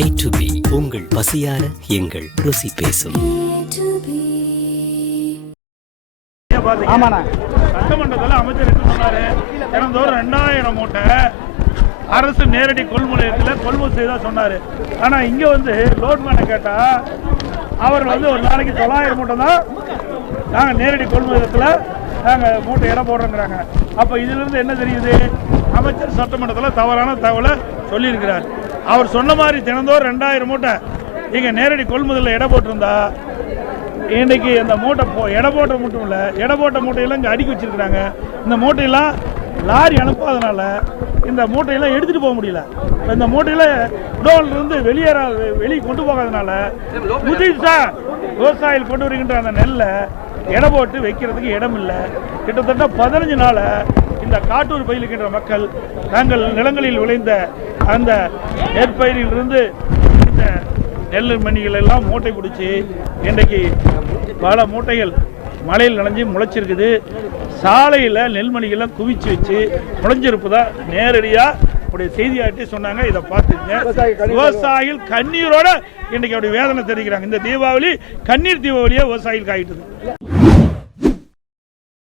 A to B உங்கள் பசியார எங்கள் ருசி பேசும். சட்டமன்றத்தில் அமைச்சர் என்ன சொன்னாரு? தினந்தோறும் 2000 மூட்டை அரசு நேரடி கொள்முதலத்தில் கொள்முதல் செய்தா சொன்னாரு. ஆனா இங்க வந்து லோட்மேனை கேட்டா அவர் வந்து ஒரு நாளைக்கு 900 மூட்டை தான் நாங்க நேரடி கொள்முதலத்தில் நாங்க மூட்டை இடம் போடுறோங்கிறாங்க. அப்ப இதுல இருந்து என்ன தெரியுது? அமைச்சர் சட்டமன்றத்தில் தவறான தகவலை சொல்லியிருக்கிறார். அவர் சொன்ன மாதிரி தினந்தோறும் 2000 மூட்டை இங்க நேரடி கொள்முதலில் இடம் போட்டிருந்தா இன்னைக்கு இந்த மூட்டை இடம் போட்ட மட்டும் இல்லை, இடம் போட்ட மூட்டையெல்லாம் இங்கே அடுக்கி வச்சிருக்கிறாங்க. இந்த மூட்டையெல்லாம் லாரி அனுப்பாதனால இந்த மூட்டையெல்லாம் எடுத்துட்டு போக முடியல. இந்த மூட்டையில குடோன்ல இருந்து வெளியே கொண்டு போகாதனால புதுசா விவசாயிகள் கொண்டு வருகின்ற அந்த நெல்லை இடம் போட்டு வைக்கிறதுக்கு இடம் இல்லை. கிட்டத்தட்ட 15 நாள் இந்த காட்டூர் பகுதியில் இருக்கின்ற மக்கள் தங்கள் நிலங்களில் விளைந்த அந்த நெற்பயிரிலிருந்து இந்த நெல் மணிகள் எல்லாம் மூட்டை பிடிச்சி இன்றைக்கு பல மூட்டைகள் மழையில் நனைஞ்சு முளைச்சிருக்குது. சாலையில் நெல்மணிகள்லாம் குவிச்சு வச்சு முளைஞ்சிருப்பதா நேரடியாக அப்படி செய்தியாட்டி சொன்னாங்க. இதை பார்த்துங்க. விவசாயிகள் கண்ணீரோட இன்றைக்கு அப்படி வேதனை தெரிவிக்கிறாங்க. இந்த தீபாவளி கண்ணீர் தீபாவளியாக விவசாயிகள் காயிட்டுது.